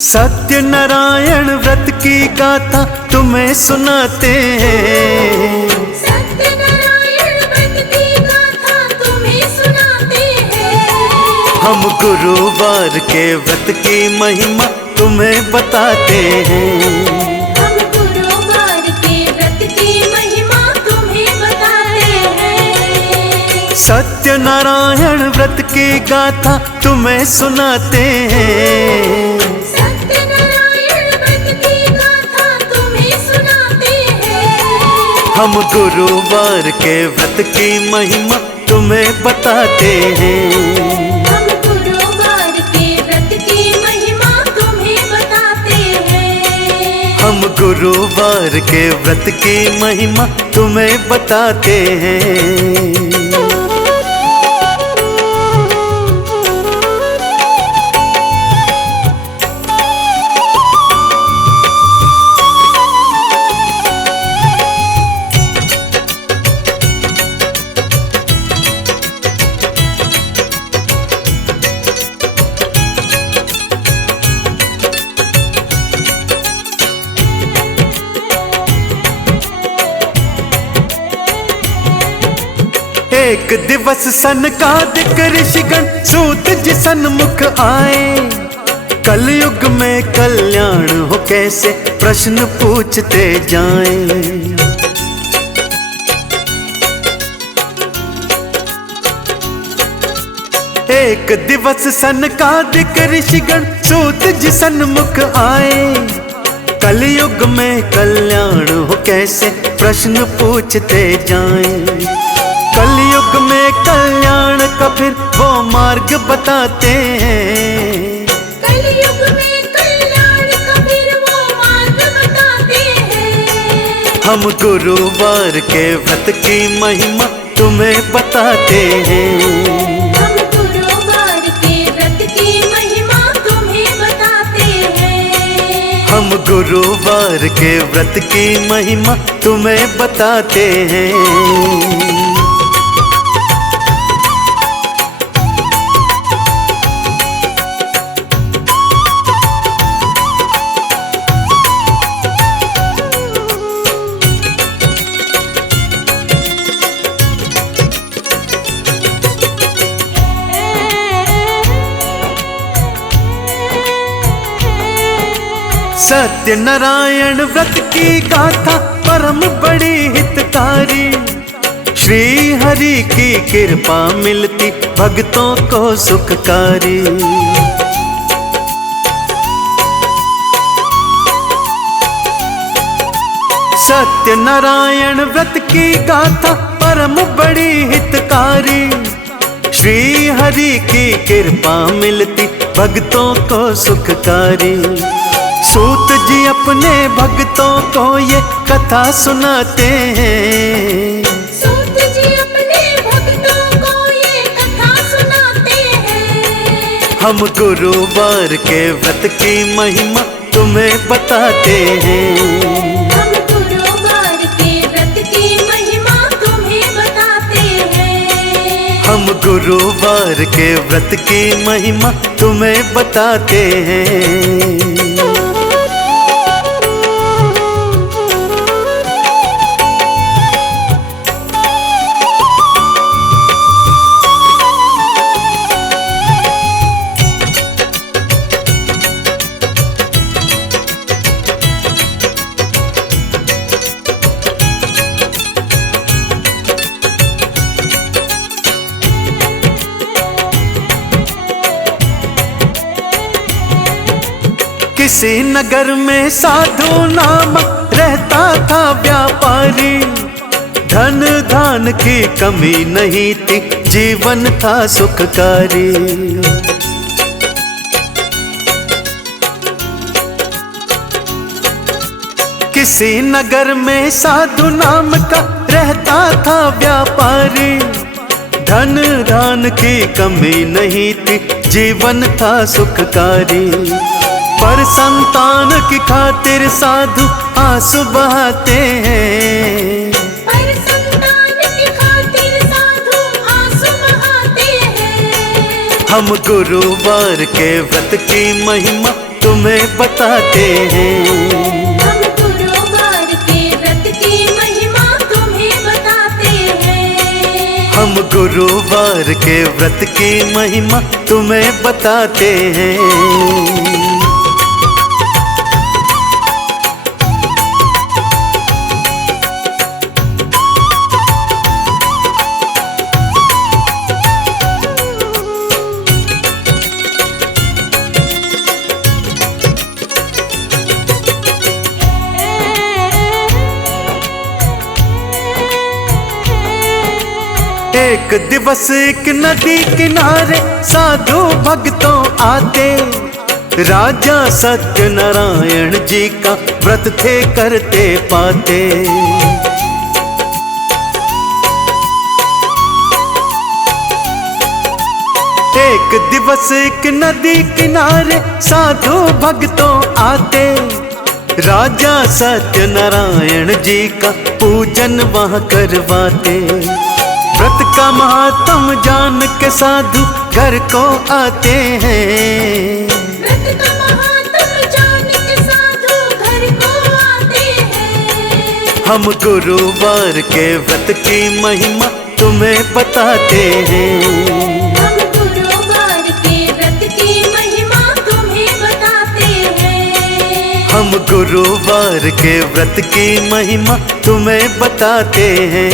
सत्य नारायण व्रत की गाथा तुम्हें सुनाते हैं। सत्य नारायण व्रत की गाथा तुम्हें सुनाते हैं। हम गुरुवार के व्रत की महिमा तुम्हें बताते हैं। हम गुरुवार के व्रत की महिमा तुम्हें बताते हैं। सत्य नारायण व्रत की गाथा तुम्हें सुनाते हैं। हम गुरुवार के व्रत की महिमा तुम्हें बताते हैं। हम गुरुवार के व्रत की महिमा तुम्हें बताते हैं। हम गुरुवार के व्रत की महिमा तुम्हें बताते हैं। एक दिवस सनकादिक ऋषिगण सूत जी सन्मुख आए। कलयुग में कल्याण हो कैसे प्रश्न पूछते जाएं। एक दिवस सनकादिक ऋषिगण सूत जी सन्मुख आए। कलयुग में कल्याण हो कैसे प्रश्न पूछते जाएं। कलयुग में कल्याण का फिर वो मार्ग बताते हैं। कलयुग में कल्याण का फिर वो मार्ग बताते हैं। हम गुरुवार के व्रत की महिमा तुम्हें बताते हैं। हम गुरुवार के व्रत की महिमा तुम्हें बताते हैं। हम गुरुवार के व्रत की महिमा तुम्हें बताते हैं। सत्य नारायण व्रत की गाथा परम बड़ी हितकारी। श्री हरि की कृपा मिलती भक्तों को सुखकारी। सत्य नारायण व्रत की गाथा परम बड़ी हितकारी। श्री हरि की कृपा मिलती भक्तों को सुखकारी। सूत जी अपने भक्तों को ये कथा सुनाते हैं। सूत जी अपने भक्तों को ये कथा सुनाते हैं। हम गुरुवार के व्रत की महिमा तुम्हें बताते हैं। हम गुरुवार के व्रत की महिमा तुम्हें बताते हैं। हम गुरुवार के व्रत की महिमा तुम्हें बताते हैं। किसी नगर में साधु नाम रहता था व्यापारी। धन धान की कमी नहीं थी जीवन था सुखकारी। किसी नगर में साधु नाम का रहता था व्यापारी। धन धान की कमी नहीं थी जीवन था सुखकारी। पर संतान की खातिर साधु आंसू बहाते हैं। पर संतान की खातिर साधु आंसू बहाते हैं। हम गुरुवार के व्रत की महिमा तुम्हें बताते हैं। हम गुरुवार के व्रत की महिमा तुम्हें बताते हैं। हम गुरुवार के व्रत की महिमा तुम्हें बताते हैं। एक दिवस एक नदी किनारे साधु भक्तों आते, राजा सत्यनारायण जी का व्रत थे करते पाते। एक दिवस एक नदी किनारे साधु भक्तों आते, राजा सत्यनारायण जी का पूजन वहाँ करवाते। व्रत का महात्म जान के साधु घर को आते हैं। व्रत का महात्म जान के साधु घर को आते हैं। हम गुरुवार के व्रत की महिमा तुम्हें बताते हैं। हम गुरुवार के व्रत की महिमा तुम्हें बताते हैं। हम गुरुवार के व्रत की महिमा तुम्हें बताते हैं।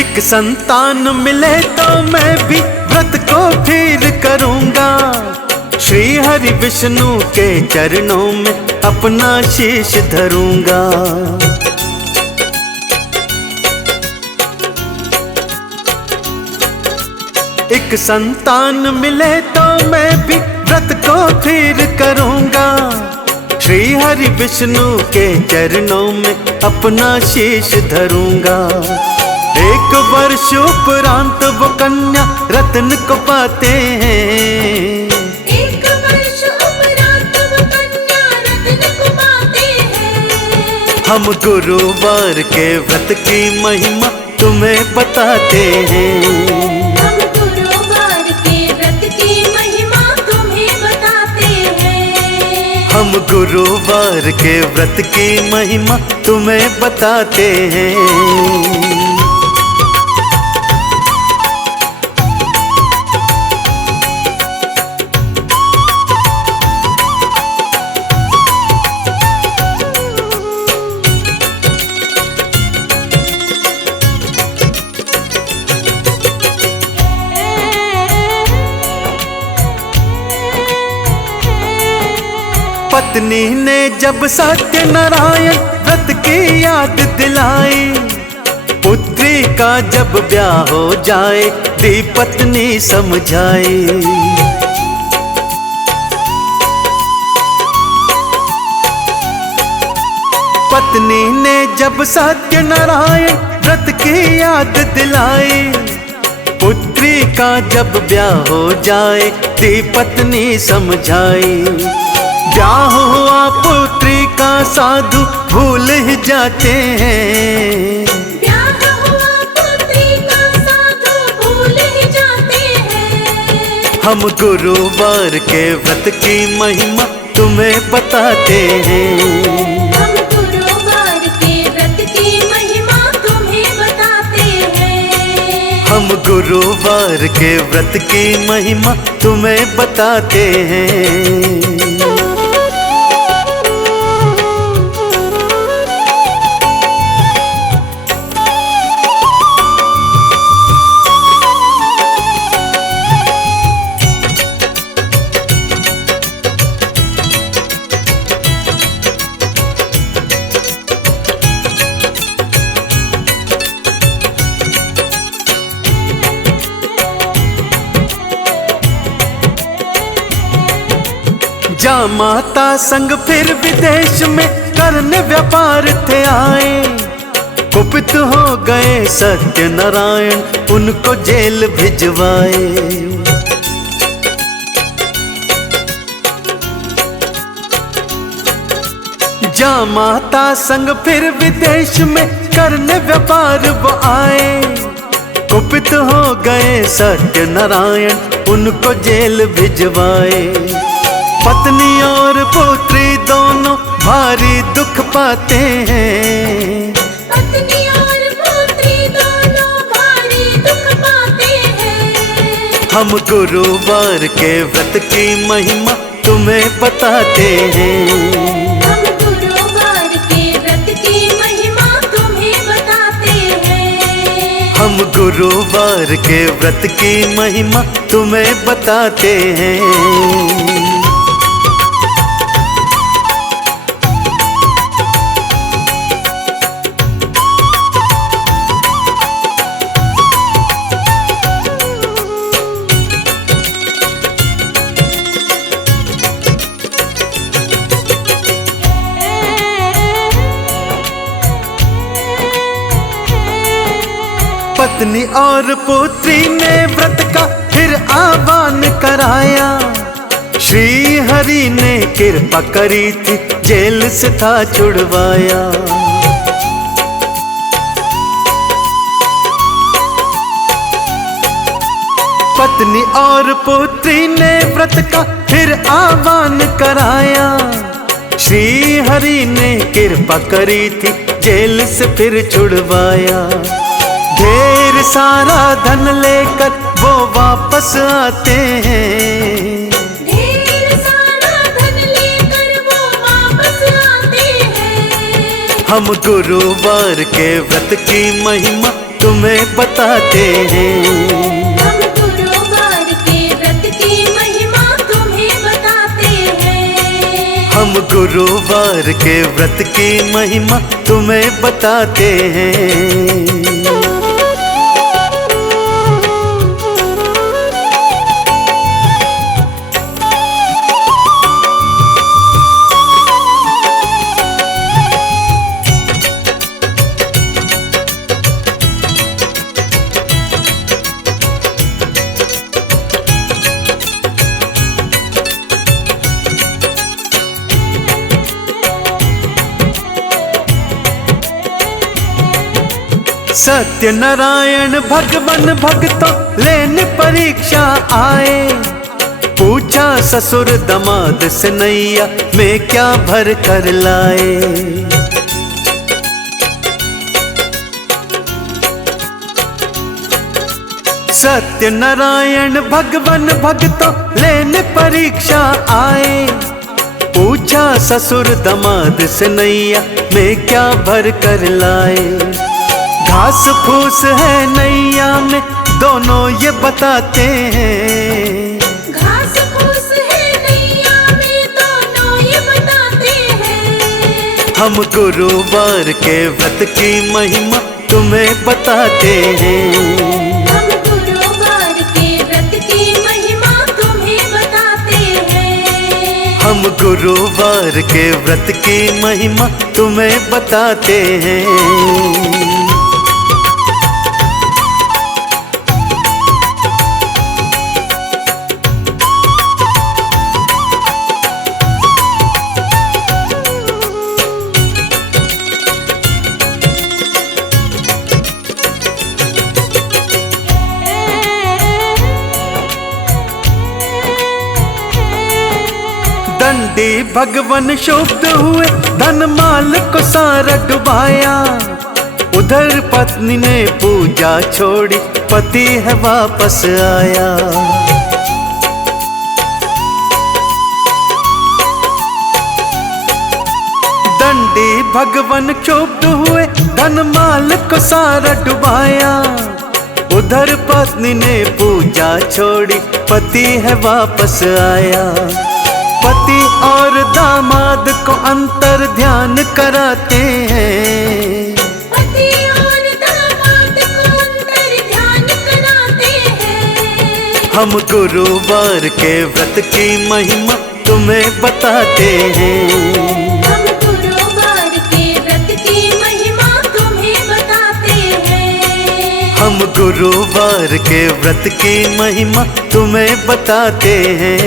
एक संतान मिले तो मैं भी व्रत को फिर करूंगा, श्री हरि विष्णु के चरणों में अपना शीश धरूंगा। एक संतान मिले तो मैं भी व्रत को फिर करूंगा, श्री हरि विष्णु के चरणों में अपना शीश धरूंगा। एक वर्ष उपरांत वो कन्या रत्न को पाते हैं। एक वर्ष उपरांत वो कन्या रत्न को पाते हैं। हम गुरुवार के व्रत की महिमा तुम्हें बताते हैं। हम गुरुवार के व्रत की महिमा तुम्हें बताते हैं। हम गुरुवार के व्रत की महिमा तुम्हें बताते हैं। पत्नी ने जब सत्यनारायण व्रत की याद दिलाई, पुत्री का जब ब्याह हो जाए दी पत्नी समझाई। पत्नी ने जब सत्यनारायण व्रत की याद दिलाई, पुत्री का जब ब्याह हो जाए दी पत्नी समझाई। ब्याह हुआ पुत्री का साधु भूल ही जाते हैं। ब्याह हुआ पुत्री का साधु भूल ही जाते हैं। हम गुरुवार के व्रत की महिमा तुम्हें बताते हैं। हम गुरुवार के व्रत की महिमा तुम्हें बताते हैं। हम गुरुवार के व्रत की महिमा तुम्हें बताते हैं। जा माता संग फिर विदेश में करने व्यापार थे आए, कुपित हो गए सत्यनारायण, उनको जेल भिजवाए। जा माता संग फिर विदेश में करने व्यापार वो आए, कुपित हो गए सत्यनारायण, उनको जेल भिजवाए। पत्नी और पुत्री दोनों भारी दुख पाते हैं, पत्नी और पुत्री दोनों भारी दुख पाते हैं। हम गुरुवार के व्रत की महिमा तुम्हें बताते हैं, हम गुरुवार के व्रत की महिमा तुम्हें बताते हैं। हम गुरुवार के व्रत की महिमा तुम्हें बताते हैं। पत्नी और पुत्री ने व्रत का फिर आह्वान कराया, श्री हरि ने कृपा करी थी, जेल से था छुड़वाया। पत्नी और पुत्री ने व्रत का फिर आह्वान कराया, श्री हरि ने कृपा करी थी, जेल से फिर छुड़वाया। ढेर सारा धन लेकर वो वापस आते हैं, ढेर सारा धन लेकर वो वापस आते हैं। हम गुरुवार के व्रत की महिमा तुम्हें बताते हैं, हम गुरुवार के व्रत की महिमा तुम्हें बताते हैं। हम गुरुवार के व्रत की महिमा तुम्हें बताते हैं। सत्यनारायण भगवान भक्तों लेने परीक्षा आए, पूछा ससुर दामाद से नैया में क्या भर कर लाए। सत्यनारायण भगवान भक्तों लेने परीक्षा आए, पूछा ससुर दामाद से नैया में क्या भर कर लाए। घास फूस है नैया में दोनों ये बताते हैं, घास फूस है नैया में दोनों ये बताते हैं। हम गुरुवार के व्रत की महिमा तुम्हें बताते हैं, हम गुरुवार के व्रत की महिमा तुम्हें बताते हैं। हम गुरुवार के व्रत की महिमा तुम्हें बताते हैं। दंडी भगवान क्षुब्ध हुए, धन माल को सारा डुबाया। उधर पत्नी ने पूजा छोड़ी, पति है वापस आया। दंडी भगवान क्षुब्ध हुए, धन माल को सारा डुबाया। उधर पत्नी ने पूजा छोड़ी, पति है वापस आया। पति और दामाद को अंतर ध्यान कराते हैं, पति और दामाद को अंतर ध्यान कराते हैं। हम गुरुवार के व्रत की महिमा तुम्हें बताते हैं। हम गुरुवार के व्रत की महिमा तुम्हें बताते हैं। हम गुरुवार के व्रत की महिमा तुम्हें बताते हैं।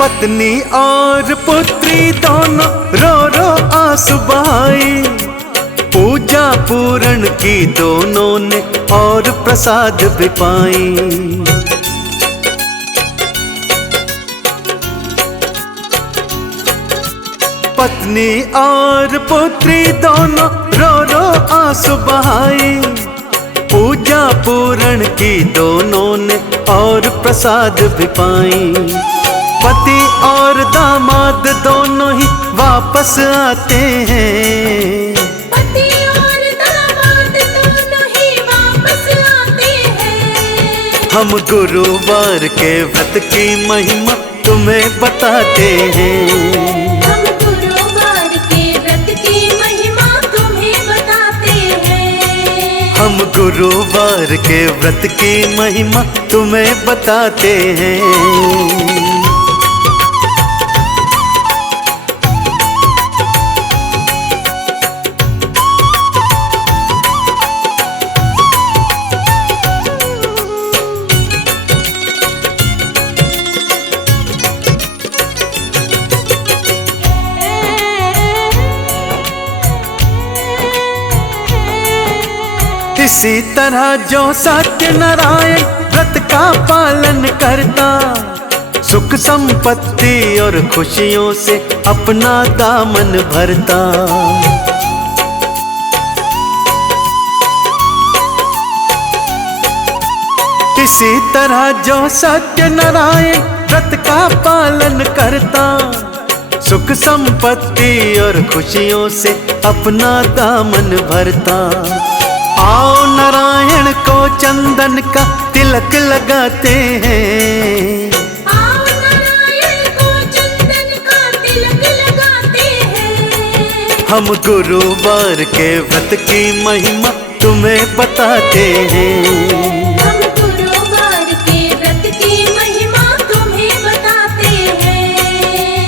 पत्नी और पुत्री दोनों रो रो आंसू बहाए, पूजा पूरण की दोनों ने और प्रसाद भी पाई। पत्नी और पुत्री दोनों रो रो आंसू बहाए, पूजा पूरण की दोनों ने और प्रसाद भी पाई। पति और दामाद दोनों ही वापस आते हैं। पति और दामाद दोनों ही वापस आते हैं। हम गुरुवार के व्रत की महिमा तुम्हें बताते हैं। हम गुरुवार के व्रत की महिमा तुम्हें बताते हैं। हम गुरुवार के व्रत की महिमा तुम्हें बताते हैं। इसी तरह जो सत्यनारायण व्रत का पालन करता, सुख संपत्ति और खुशियों से अपना दामन भरता। इसी तरह जो सत्यनारायण व्रत का पालन करता, सुख संपत्ति और खुशियों से अपना दामन भरता। आओ नारायण को चंदन का तिलक लगाते हैं। आओ नारायण को चंदन का तिलक लगाते हैं। हम गुरुवार के व्रत की महिमा तुम्हें बताते हैं।